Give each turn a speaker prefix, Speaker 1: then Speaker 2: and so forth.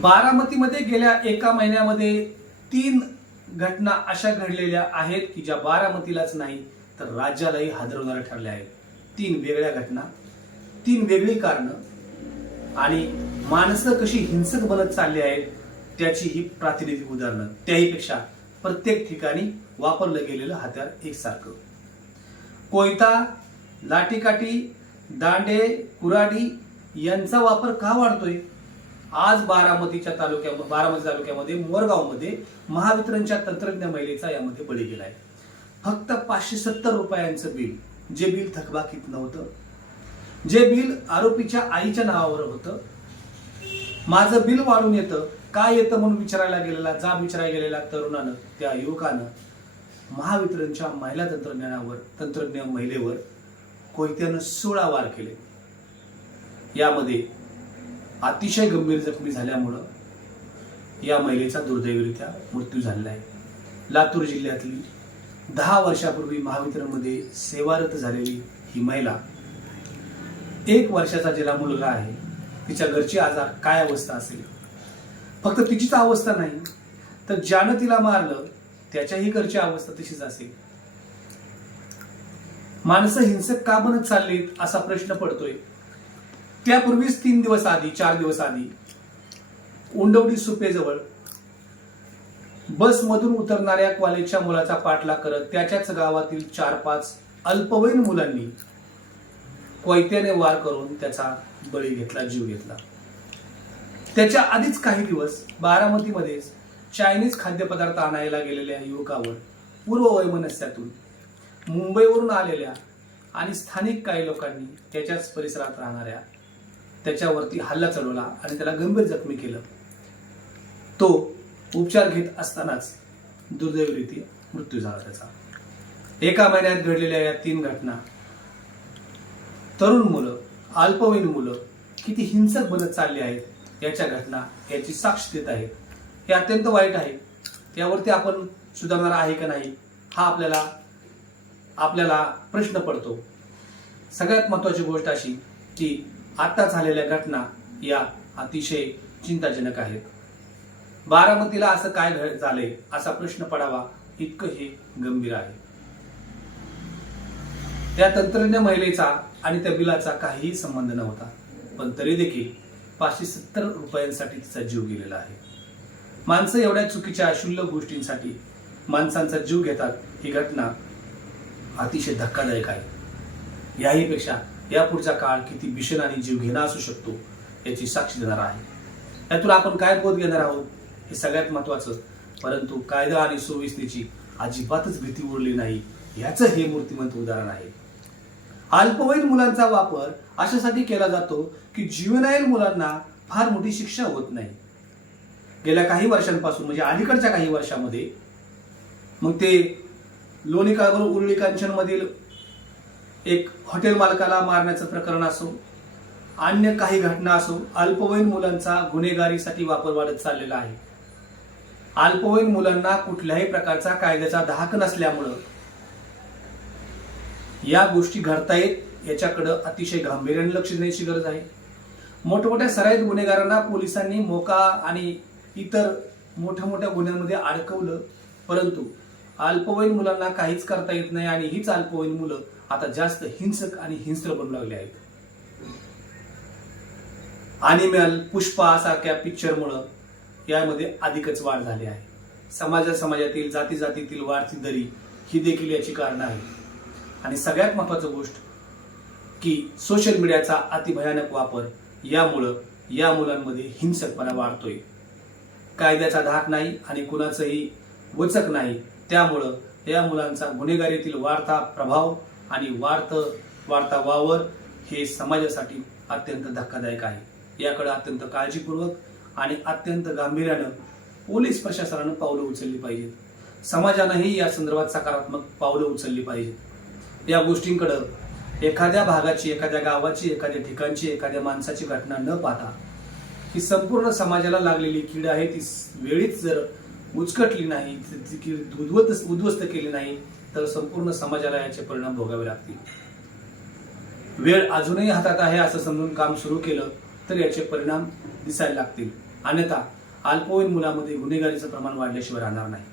Speaker 1: बारामतीमध्ये गेल्या एका महिन्यामध्ये तीन घटना अशा घडलेल्या आहेत की ज्या बारामतीलाच नाही तर राज्यालाही हादरवणाऱ्या ठरल्या आहेत. तीन वेगळ्या घटना तीन वेगळी कारणं आणि माणसं कशी हिंसक बनत चालली आहेत त्याची ही प्रातिनिधिक उदाहरणं. त्याहीपेक्षा प्रत्येक ठिकाणी वापरलं गेलेलं हत्यार एकसारखं. कोयता लाठीकाठी दांडे कुराडी यांचा वापर का वाढतोय? आज बारामतीच्या तालुक्या बारामती तालुक्यामध्ये मोरगावमध्ये महावितरणच्या तंत्रज्ञ महिलेचा यामध्ये बळी गेलाय. फक्त पाचशे सत्तर रुपयांचं बिल जे बिल थकबाकीत नव्हतं जे बिल आरोपीच्या आईच्या नावावर होतं. माझं बिल वाढून येतं. काय येतं म्हणून विचारायला गेलेला जाब विचारायला गेलेला तरुणानं त्या युवकानं महावितरणच्या महिला तंत्रज्ञानावर तंत्रज्ञ महिलेवर कोयत्यानं सोळा वार केले. यामध्ये अतिशय गंभीर जखमी झाल्यामुळं या महिलेचा दुर्दैवरित्या मृत्यू झालेला आहे. लातूर जिल्ह्यातली दहा वर्षापूर्वी महावितरणमध्ये सेवारत झालेली ही महिला एक वर्षाचा जिला मुलगा आहे. तिच्या घरची आजार काय अवस्था असेल? फक्त तिचीच अवस्था नाही तर ज्यानं तिला मारलं त्याच्याही घरची अवस्था तशीच असेल. माणसं हिंसक का बनत चाललीत असा प्रश्न पडतोय. त्यापूर्वीच तीन दिवस आधी चार दिवस आधी उंडवडी सुपेजवळ बसमधून उतरणाऱ्या कॉलेजच्या मुलाचा पाठलाग करत त्याच्याच गावातील चार पाच अल्पवयीन मुलांनी कोयत्याने वार करून त्याचा बळी घेतला जीव घेतला. त्याच्या आधीच काही दिवस बारामतीमध्येच चायनीज खाद्यपदार्थ आणायला गेलेल्या युवकावर पूर्व वैमनस्यातून मुंबईवरून आलेल्या आणि स्थानिक काही लोकांनी त्याच्याच परिसरात राहणाऱ्या त्याच्यावरती हल्ला चढवला आणि त्याला गंभीर जखमी केलं. तो उपचार घेत असतानाच दुर्दैवरीती मृत्यू झाला त्याचा. एका महिन्यात घडलेल्या या तीन घटना. तरुण मुलं अल्पवयीन मुलं किती हिंसक बनत चालली आहेत याच्या घटना याची साक्ष देत आहेत. हे अत्यंत वाईट आहे. यावरती आपण सुधारणार आहे का नाही हा आपल्याला आपल्याला प्रश्न पडतो. सगळ्यात महत्वाची गोष्ट अशी की आता झालेल्या घटना या अतिशय चिंताजनक आहेत. बारामतीला असं काय घड झालंय असा प्रश्न पडावा इतकं हे गंभीर आहे. त्या तंत्रज्ञ महिलेचा आणि त्या बिलाचा काहीही संबंध नव्हता पण तरी देखील पाचशे सत्तर रुपयांसाठी तिचा जीव गेलेला आहे. माणसं एवढ्या चुकीच्या क्षुल्लक गोष्टींसाठी माणसांचा जीव घेतात ही घटना अतिशय धक्कादायक आहे. याहीपेक्षा यापुढचा काळ किती भीषण आणि जीव घेणा असू शकतो याची साक्षी देणार आहे. यातून आपण काय बोध घेणार आहोत हे सगळ्यात महत्वाचं परंतु कायदा आणि सुव्यवस्थेची अजिबातच भीती उरली नाही याचं हे मूर्तिमंत उदाहरण आहे. अल्पवयीन मुलांचा वापर अशासाठी केला जातो की जीवनायल मुलांना फार मोठी शिक्षा होत नाही. गेल्या काही वर्षांपासून म्हणजे अलीकडच्या काही वर्षामध्ये मग ते लोणी काळभर उरळी एक हॉटेल मालकाला मारण्याचं प्रकरण असो अन्य काही घटना असो अल्पवयीन मुलांचा गुन्हेगारीसाठी वापर वाढत चाललेला आहे. अल्पवयीन मुलांना कुठल्याही प्रकारचा कायद्याचा धाक नसल्यामुळं या गोष्टी घडतायत याच्याकडं अतिशय गांभीर्याने लक्ष देण्याची गरज आहे. मोठमोठ्या सराईत गुन्हेगारांना पोलिसांनी मोका आणि इतर मोठ्या मोठ्या गुन्ह्यांमध्ये अडकवलं परंतु अल्पवयीन मुलांना काहीच करता येत नाही आणि हीच अल्पवयीन मुलं आता जास्त हिंसक आणि हिंस्र बनू लागले आहेत. अॅनिमल पुष्पा सारख्या पिक्चरमुळं यामध्ये अधिकच वाढ झाली आहे. समाजा समाजातील जाती जातीतील वाढती दरी ही देखील याची कारण आहे आणि सगळ्यात महत्वाची गोष्ट की सोशल मीडियाचा अतिभयानक वापर यामुळं या मुलांमध्ये हिंसकपणा वाढतोय. कायद्याचा धाक नाही आणि कुणाचंही वचक नाही. त्यामुळं या मुलांचा गुन्हेगारीतील वार्ता प्रभाव आणि वार्त वार्ता वावर हे समाजासाठी अत्यंत धक्कादायक आहे. याकडे अत्यंत काळजीपूर्वक आणि अत्यंत गांभीर्यानं पोलीस प्रशासनानं पावलं उचलली पाहिजेत. समाजानंही या संदर्भात सकारात्मक पावलं उचलली पाहिजेत. या गोष्टींकडं एखाद्या भागाची एखाद्या गावाची एखाद्या ठिकाणची एखाद्या माणसाची घटना न पाहता ही संपूर्ण समाजाला लागलेली कीड आहे ती वेळीच जर उचकटली नाही ती उद्ध्वस्त उद्ध्वस्त केली नाही तर संपूर्ण समाजाला याचे परिणाम भोगावे लागतील. वेळ अजूनही हातात आहे असं समजून काम सुरू केलं तर याचे परिणाम दिसायला लागतील. अन्यथा अल्पवयीन मुलामध्ये गुन्हेगारीचं प्रमाण वाढल्याशिवाय राहणार नाही.